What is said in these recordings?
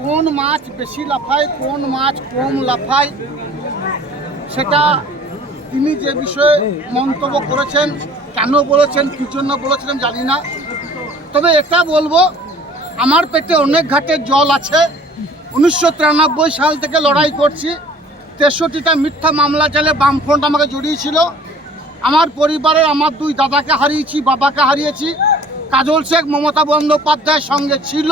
কোন মাছ বেশি লাফায় কোন মাছ কম লাফায় সেটা তিনি যে বিষয়ে মন্তব্য করেছেন, কেন বলেছেন, কী জন্য বলেছেন জানি না। তবে এটা বলবো, আমার পেটে অনেক ঘাটের জল আছে। 1993 সাল থেকে লড়াই করছি। 63টা মিথ্যা মামলা চালে বামফ্রন্ট আমাকে জড়িয়েছিল। আমার পরিবারের আমার দুই দাদাকে হারিয়েছি, বাবাকে হারিয়েছি। কাজল শেখ মমতা বন্দ্যোপাধ্যায়ের সঙ্গে ছিল,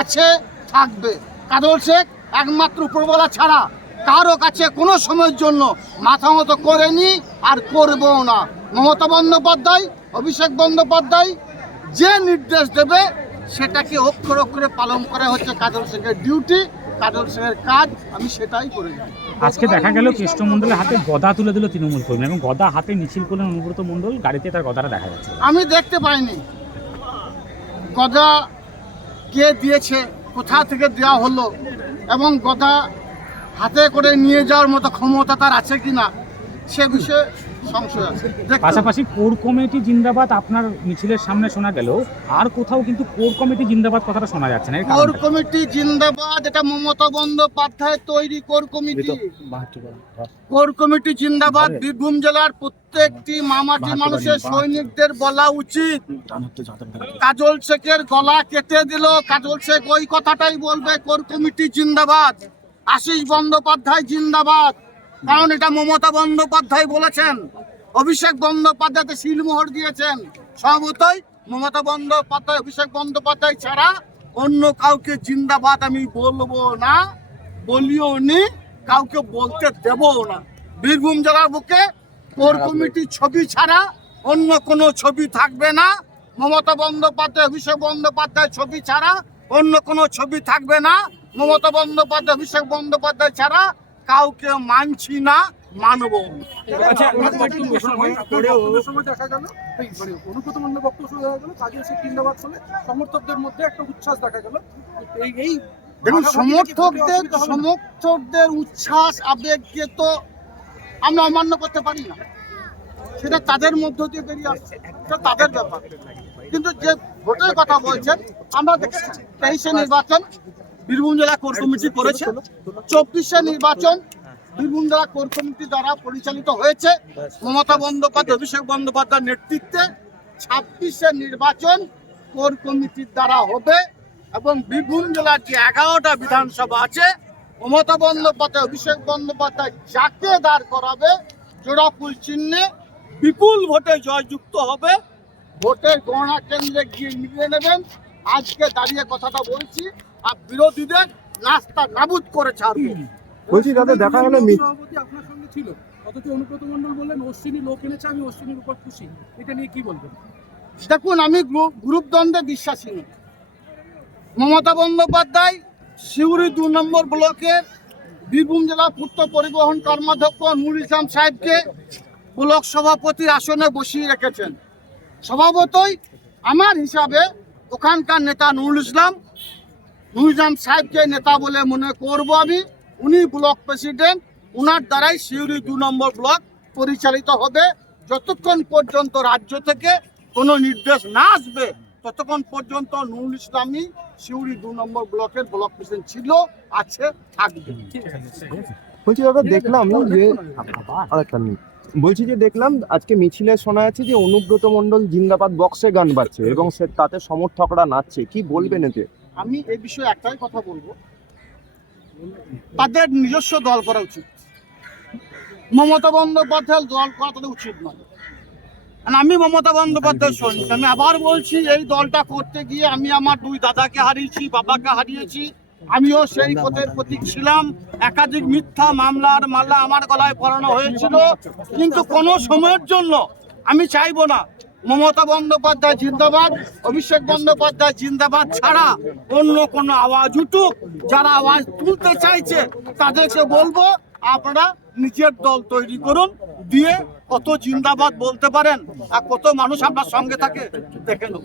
আছে, থাকবে। কাজল শেখ একমাত্র উপরওয়ালা ছাড়া কারো কাছে কোনো সময়ের জন্য মাথা মতো করেনি আর করবেও না। মমতা বন্দ্যোপাধ্যায়, অভিষেক বন্দ্যোপাধ্যায় যে নির্দেশ দেবে সেটাকে অক্ষরে অক্ষরে পালন করা হচ্ছে কাজল শেখের ডিউটি, কাজল শেখের কাজ। আমি সেটাই করে যাই। আজকে দেখা গেল কৃষ্ণমণ্ডলের হাতে গদা তুলে দিল তৃণমূল কর্মী এবং গদা হাতে মিছিল করলেন অনুব্রত মণ্ডল, গাড়িতে তার গদাটা দেখা যাচ্ছে। আমি দেখতে পাইনি গদা কে দিয়েছে, কোথা থেকে দেওয়া হলো এবং গদা হাতে করে নিয়ে যাওয়ার মতো ক্ষমতা তার আছে কিনা সে বিষয়ে সংশয় আছে। পাশাপাশি কোর কমিটি জিন্দাবাদ আপনার মিছিলের সামনে শোনা গেল, আর কোথাও কিন্তু কোর কমিটি জিন্দাবাদ কথাটা শোনা যাচ্ছে না। কোর কমিটি জিন্দাবাদ এটা মমতা বন্দ্যোপাধ্যায় তৈরি কোর কমিটি। কোর কমিটি জিন্দাবাদ বীরভূম জেলার প্রত্যেকটি মামাটি মানুষের সৈনিকদের বলা উচিত। কাজল শেখের গলা কেটে দিল, কাজল শেখ ওই কথাটাই বলবে, কোর কমিটি জিন্দাবাদ, আশিস বন্দ্যোপাধ্যায় জিন্দাবাদ। কারণ এটা মমতা বন্দ্যোপাধ্যায় বলেছেন, অভিষেক বন্দ্যোপাধ্যায়কে শিলমোহর দিয়েছেন। স্বভাবতই মমতা বন্দ্যোপাধ্যায়, অভিষেক বন্দ্যোপাধ্যায় ছাড়া অন্য কাউকে জিন্দাবাদ আমি বলবো না, বলিও নি, কাউকে বলতে দেবও না। বীরভূম জেলার বুকে কোর কমিটির ছবি ছাড়া অন্য কোনো ছবি থাকবে না। মমতা বন্দ্যোপাধ্যায়, অভিষেক বন্দ্যোপাধ্যায় ছবি ছাড়া অন্য কোনো ছবি থাকবে না। মমতা বন্দ্যোপাধ্যায়, অভিষেক বন্দ্যোপাধ্যায় ছাড়া কাউকে মানছি না, মানব। অনুব্রত মণ্ডলের বক্তব্য শুরু হয়ে গেল, কাজল শেখ জিন্দাবাদ বলে সমর্থকদের মধ্যে একটা উচ্ছ্বাস দেখা গেল। এই দেখুন, সমর্থকদের উচ্ছ্বাস আবেগকে তো আমরা অমান্য করতে পারি না, সেটা তাদের মধ্য দিয়ে বেরিয়ে আসছে, সেটা তাদের ব্যাপার। কিন্তু যে ভোটের কথা বলছেন, আমরা দেখেছি 23-এ নির্বাচন বীরভূম জেলা কোর কমিটি করেছে, 24-এ নির্বাচন বীরভূম জেলা কোর কমিটি দ্বারা পরিচালিত হয়েছে মমতা বন্দ্যোপাধ্যায়, অভিষেক বন্দ্যোপাধ্যায়ের নেতৃত্বে। 26-এ নির্বাচন কোর কমিটির দ্বারা হবে এবং বীরভূম জেলার যে 11টা বিধানসভা আছে, মমতা বন্দ্যোপাধ্যায়, অভিষেক বন্দ্যোপাধ্যায় যাকে দাঁড় করাবে জোড়াফুল চিহ্নে বিপুল ভোটে জয়যুক্ত হবে। ভোটের গণনা কেন্দ্রে গিয়ে মিলিয়ে নেবেন। আজকে দাঁড়িয়ে কথাটা বলছি, আর বিরোধীদের নাস্তা নাবুদ করে ছাড়বে। বলছি দাদা, দেখা গেল সভাপতি আপনার সঙ্গে ছিল, অথচ অনুব্রত মণ্ডল বললেন অশ্বিনী লোক এনেছে, আমি অশ্বিনীর উপর খুশি। এটা নিয়ে কি বলবেন? দেখুন, আমি গ্রুপ দ্বন্দ্বে বিশ্বাসী নই। মমতা বন্দ্যোপাধ্যায় সিউড়ি 2 নম্বর ব্লকের বীরভূম জেলা পূর্ত পরিবহন কর্মাধ্যক্ষ নুরুল ইসলাম সাহেবকে ব্লক সভাপতির আসনে বসিয়ে রেখেছেন। স্বভাবতই আমার হিসাবে ওখানকার নেতা নুরুল ইসলাম সাহেবকে নেতা বলে মনে করব আমি। উনি ব্লক প্রেসিডেন্ট, উনার দ্বারাই সিউড়ি 2 নম্বর ব্লক পরিচালিত হবে। যতক্ষণ পর্যন্ত রাজ্য থেকে কোনো নির্দেশ না আসবে ততক্ষণ পর্যন্ত নুরুল ইসলামই সিউড়ি 2 নম্বর ব্লকের ব্লক প্রেসিডেন্ট ছিল, আছে, থাকবে। বলছি দাদা, দেখলাম দেখলাম আজকে মিছিলে শোনা যাচ্ছে যে অনুব্রত মণ্ডল জিন্দাবাদ বক্সে গান বাজছে এবং তাতে সমর্থকরা নাচছে, কি বলবেন এতে? আমি এই বিষয়ে একটাই কথা বলবো, তাদের নিজস্ব দল করা উচিত। মমতা বন্দ্যোপাধ্যায়ের দল করা তাদের উচিত নয়। আমি মমতা বন্দ্যোপাধ্যায়ের সৈনিক। আমি আবার বলছি, এই দলটা করতে গিয়ে আমি আমার 2 দাদাকে হারিয়েছি, বাবাকে হারিয়েছি। আমিও সেই পথের প্রতীক ছিলাম। একাধিক মিথ্যা মামলার মালা আমার গলায় পরানো হয়েছিল, কিন্তু কোনো সময়ের জন্য আমি চাইবো না মমতা বন্দ্যোপাধ্যায় জিন্দাবাদ, অভিষেক বন্দ্যোপাধ্যায় জিন্দাবাদ ছাড়া অন্য কোনো আওয়াজ উঠুক। যারা আওয়াজ তুলতে চাইছে তাদেরকে বলবো, আপনারা নিজের দল তৈরি করুন, দিয়ে কত জিন্দাবাদ বলতে পারেন আর কত মানুষ আপনার সঙ্গে থাকে দেখে নেব।